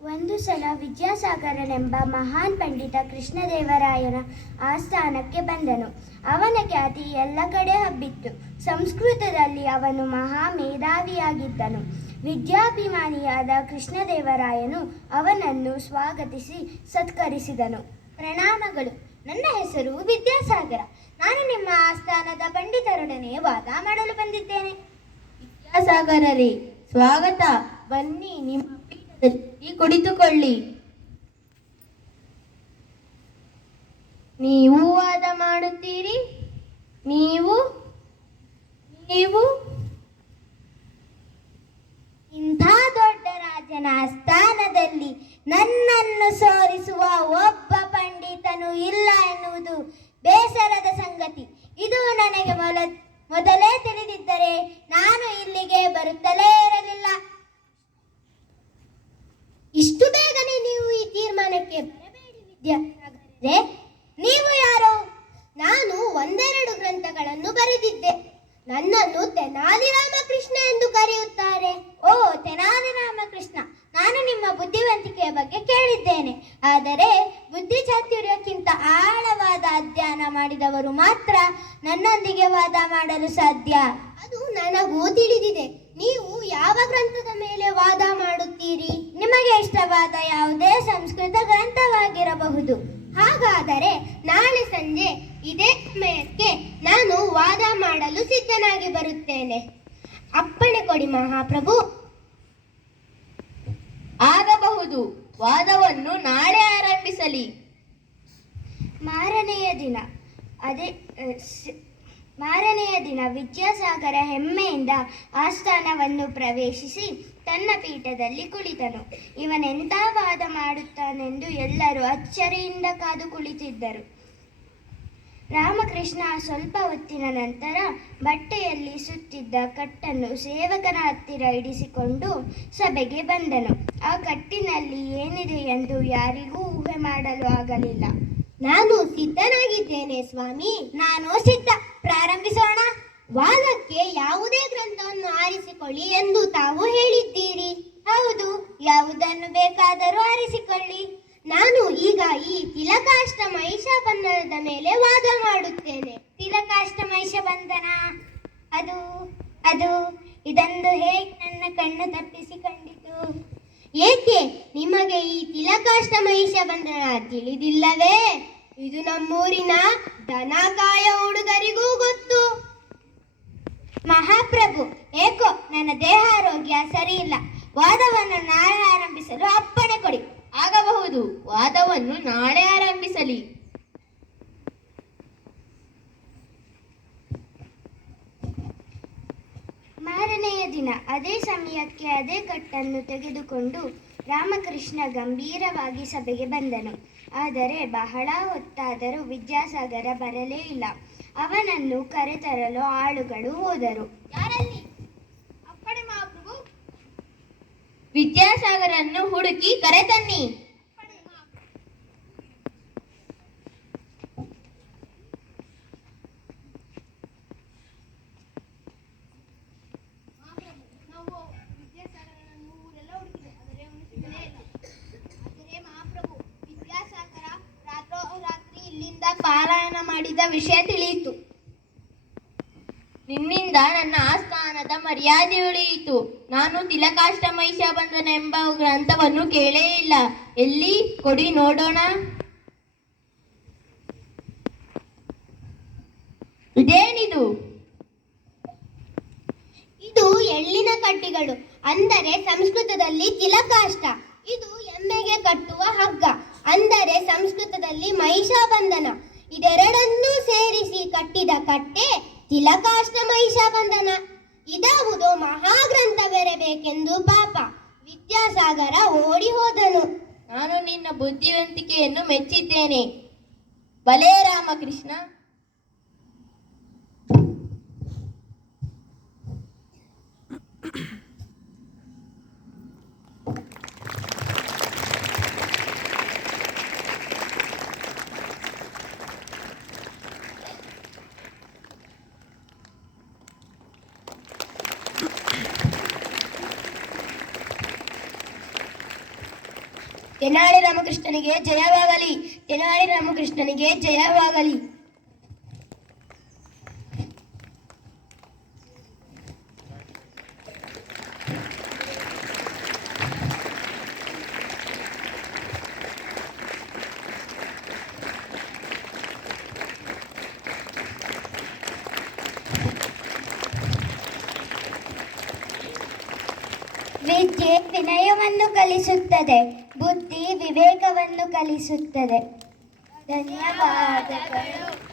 ಒಂದು ಸಲ ವಿದ್ಯಾಸಾಗರನೆಂಬ ಮಹಾನ್ ಪಂಡಿತ ಕೃಷ್ಣದೇವರಾಯನ ಆಸ್ಥಾನಕ್ಕೆ ಬಂದನು. ಅವನ ಖ್ಯಾತಿ ಎಲ್ಲ ಕಡೆ ಹಬ್ಬಿತ್ತು. ಸಂಸ್ಕೃತದಲ್ಲಿ ಅವನು ಮಹಾ ಮೇಧಾವಿಯಾಗಿದ್ದನು. ವಿದ್ಯಾಭಿಮಾನಿಯಾದ ಕೃಷ್ಣದೇವರಾಯನು ಅವನನ್ನು ಸ್ವಾಗತಿಸಿ ಸತ್ಕರಿಸಿದನು. ಪ್ರಣಾಮಗಳು. ನನ್ನ ಹೆಸರು ವಿದ್ಯಾಸಾಗರ. ನಾನು ನಿಮ್ಮ ಆಸ್ಥಾನದ ಪಂಡಿತರೊಡನೆ ವಾದ ಮಾಡಲು ಬಂದಿದ್ದೇನೆ. ವಿದ್ಯಾಸಾಗರರೇ, ಸ್ವಾಗತ. ಬನ್ನಿ, ನಿಮ್ಮ ಪೀಠದಲ್ಲಿ ಕುಳಿತುಕೊಳ್ಳಿ. ನೀವು ವಾದ ಮಾಡುತ್ತೀರಿ? ನೀವು ನೀವು ಇಂಥ ದೊಡ್ಡ ರಾಜನ ಆಸ್ಥಾನದಲ್ಲಿ ನನ್ನನ್ನು ಸೋಲಿಸುವ ಒಬ್ಬ ಪಂಡಿತನು ಇಲ್ಲ ಎನ್ನುವುದು ಬೇಸರದ ಸಂಗತಿ. ಇದು ನನಗೆ ಮೊದಲೇ ತಿಳಿದಿದ್ದರೆ ನಾನು ಇಲ್ಲಿಗೆ ಬರುತ್ತಲೇ ಇರಲಿಲ್ಲ. ಇಷ್ಟು ಬೇಗನೆ ನೀವು ಈ ತೀರ್ಮಾನಕ್ಕೆ ಬರಬೇಡಿ ವಿದ್ಯಾಸಾಗರರೇ. ನೀವು ಯಾರು? ನಾನು ಒಂದೆರಡು ಗ್ರಂಥಗಳನ್ನು ಬರೆದಿದ್ದೆ. ನನ್ನನ್ನು ತೆನಾಲಿ ರಾಮಕೃಷ್ಣ ಎಂದು ಕರೆಯುತ್ತಾರೆ. ಓ, ತೆನಾಲಿ ರಾಮಕೃಷ್ಣ, ನಾನು ನಿಮ್ಮ ಬುದ್ಧಿವಂತಿಕೆಯ ಬಗ್ಗೆ ಕೇಳಿದ್ದೇನೆ. ಆದರೆ ಬುದ್ಧಿಚಾತುರ್ಯಕ್ಕಿಂತ ಆಳವಾದ ಅಧ್ಯಯನ ಮಾಡಿದವರು ಮಾತ್ರ ನನ್ನೊಂದಿಗೆ ವಾದ ಮಾಡಲು ಸಾಧ್ಯ. ಅದು ನನಗೂ ತಿಳಿದಿದೆ. ನೀವು ಯಾವ ಗ್ರಂಥದ ಮೇಲೆ ವಾದ ಮಾಡುತ್ತೀರಿ? ನಿಮಗೆ ಇಷ್ಟವಾದ ಯಾವುದೇ ಸಂಸ್ಕೃತ ಗ್ರಂಥವಾಗಿರಬಹುದು. ಹಾಗಾದರೆ ನಾಳೆ ಸಂಜೆ ಇದೇ ಸಮಯಕ್ಕೆ ನಾನು ವಾದ ಮಾಡಲು ಸಿದ್ಧನಾಗಿ ಬರುತ್ತೇನೆ. ಅಪ್ಪಣೆ ಕೊಡಿ ಮಹಾಪ್ರಭು. ಆಗಬಹುದು. ವಾದವನ್ನು ನಾಳೆ ಆರಂಭಿಸಲಿ. ಮಾರನೆಯ ದಿನ ವಿದ್ಯಾಸಾಗರ ಹೆಮ್ಮೆಯಿಂದ ಆಸ್ಥಾನವನ್ನು ಪ್ರವೇಶಿಸಿ ತನ್ನ ಪೀಠದಲ್ಲಿ ಕುಳಿತನು. ಇವನೆಂಥ ವಾದ ಮಾಡುತ್ತಾನೆಂದು ಎಲ್ಲರೂ ಅಚ್ಚರಿಯಿಂದ ಕಾದು ಕುಳಿತಿದ್ದರು. ರಾಮಕೃಷ್ಣ ಸ್ವಲ್ಪ ಹೊತ್ತಿನ ನಂತರ ಬಟ್ಟೆಯಲ್ಲಿ ಸುತ್ತಿದ್ದ ಕಟ್ಟನ್ನು ಸೇವಕನ ಹತ್ತಿರ ಇಡಿಸಿಕೊಂಡು ಸಭೆಗೆ ಬಂದನು. ಆ ಕಟ್ಟಿನಲ್ಲಿ ಏನಿದೆ ಎಂದು ಯಾರಿಗೂ ಊಹೆ ಮಾಡಲು ಆಗಲಿಲ್ಲ. ನಾನು ಸಿದ್ಧನಾಗಿದ್ದೇನೆ ಸ್ವಾಮಿ. ನಾನು ಸಿದ್ಧ. ಪ್ರಾರಂಭಿಸೋಣ. ವಾದಕ್ಕೆ ಯಾವುದೇ ಗ್ರಂಥವನ್ನು ಆರಿಸಿಕೊಳ್ಳಿ ಎಂದು ತಾವು ಹೇಳಿದ್ದೀರಿ. ಹೌದು, ಯಾವುದನ್ನು ಬೇಕಾದರೂ ಆರಿಸಿಕೊಳ್ಳಿ. ನಾನು ಈಗ ಈ ತಿಲಕಾಷ್ಟಮೈಷ ಬಂಧನದ ಮೇಲೆ ವಾದ ಮಾಡುತ್ತೇನೆ. ತಿಲಕಾಷ್ಟಮೈಷ ಬಂಧನ, ಅದು ಇದೊಂದು ಹೇಗೆ ನನ್ನ ಕಣ್ಣು ತಪ್ಪಿಸಿಕೊಂಡಿತು? ಏಕೆ ನಿಮಗೆ ಈ ತಿಲಕಾಷ್ಟಮೈಷ ಬಂಧನ ತಿಳಿದಿಲ್ಲವೇ? ಇದು ನಮ್ಮೂರಿನ ದನಕಾಯ ಹುಡುಗರಿಗೂ ಗೊತ್ತು. ಮಹಾಪ್ರಭು, ಏಕೋ ನನ್ನ ದೇಹ ಆರೋಗ್ಯ ಸರಿಯಿಲ್ಲ. ವಾದವನ್ನು ನಾಳೆ ಆರಂಭಿಸಲು ಅಪ್ಪಣೆ ಕೊಡಿ. ಆಗಬಹುದು. ವಾದವನ್ನು ನಾಳೆ ಆರಂಭಿಸಲಿ. ಮಾರನೆಯ ದಿನ ಅದೇ ಸಮಯಕ್ಕೆ ಅದೇ ಕಟ್ಟನ್ನು ತೆಗೆದುಕೊಂಡು ರಾಮಕೃಷ್ಣ ಗಂಭೀರವಾಗಿ ಸಭೆಗೆ ಬಂದನು. ಆದರೆ ಬಹಳ ಹೊತ್ತಾದರೂ ವಿದ್ಯಾಸಾಗರ ಬರಲೇ ಇಲ್ಲ. ಅವನನ್ನು ಕರೆತರಲು ಆಳುಗಳು ಹೋದರು. ಯಾರಲ್ಲಿ? ಅಪ್ಪಣೆ ಮಹಾಪ್ರಭು. ವಿದ್ಯಾಸಾಗರನ್ನು ಹುಡುಕಿ ಕರೆತನ್ನಿ. ಪಾರಾಯಣ ಮಾಡಿದ ವಿಷಯ ತಿಳಿಯಿತು. ನಿನ್ನಿಂದ ನನ್ನ ಆಸ್ಥಾನದ ಮರ್ಯಾದೆ ಉಳಿಯಿತು. ನಾನು ತಿಲಕಾಷ್ಟಮೈಷ ಬಂಧನ ಎಂಬ ಗ್ರಂಥವನ್ನು ಕೇಳೇ ಇಲ್ಲ. ಎಲ್ಲಿ? ಕೊಡಿ ನೋಡೋಣ. ಇದೇನಿದು? ಇದು ಎಳ್ಳಿನ ಕಡ್ಡಿಗಳು, ಅಂದರೆ ಸಂಸ್ಕೃತದಲ್ಲಿ ತಿಲಕಾಷ್ಟ. ಇದು ಎಮ್ಮೆಗೆ ಕಟ್ಟುವ ಹಗ್ಗ, ಅಂದರೆ ಸಂಸ್ಕೃತದಲ್ಲಿ ಮಹಿಷಾಬಂಧನ. ಇದೆರಡನ್ನೂ ಸೇರಿಸಿ ಕಟ್ಟಿದ ಕಟ್ಟೆ ತಿಲಕಾಷ್ಟ ಮಹಿಷಾಬಂಧನ. ಇದಾವುದೋ ಮಹಾಗ್ರಂಥವಿರಬೇಕೆಂದು ಪಾಪ ವಿದ್ಯಾಸಾಗರ ಓಡಿ ಹೋದನು. ನಾನು ನಿನ್ನ ಬುದ್ಧಿವಂತಿಕೆಯನ್ನು ಮೆಚ್ಚಿದ್ದೇನೆ. ಭಲೇ ರಾಮಕೃಷ್ಣ. ತೆನಾಲಿ ರಾಮಕೃಷ್ಣನಿಗೆ ಜಯವಾಗಲಿ, ತೆನಾಲಿ ರಾಮಕೃಷ್ಣನಿಗೆ ಜಯವಾಗಲಿ. ವಿದ್ಯೆ ವಿನಯವನ್ನು ಕಲಿಸುತ್ತದೆ, ಬುದ್ಧಿ ವಿವೇಕವನ್ನು ಕಲಿಸುತ್ತದೆ. ಧನ್ಯವಾದಗಳು.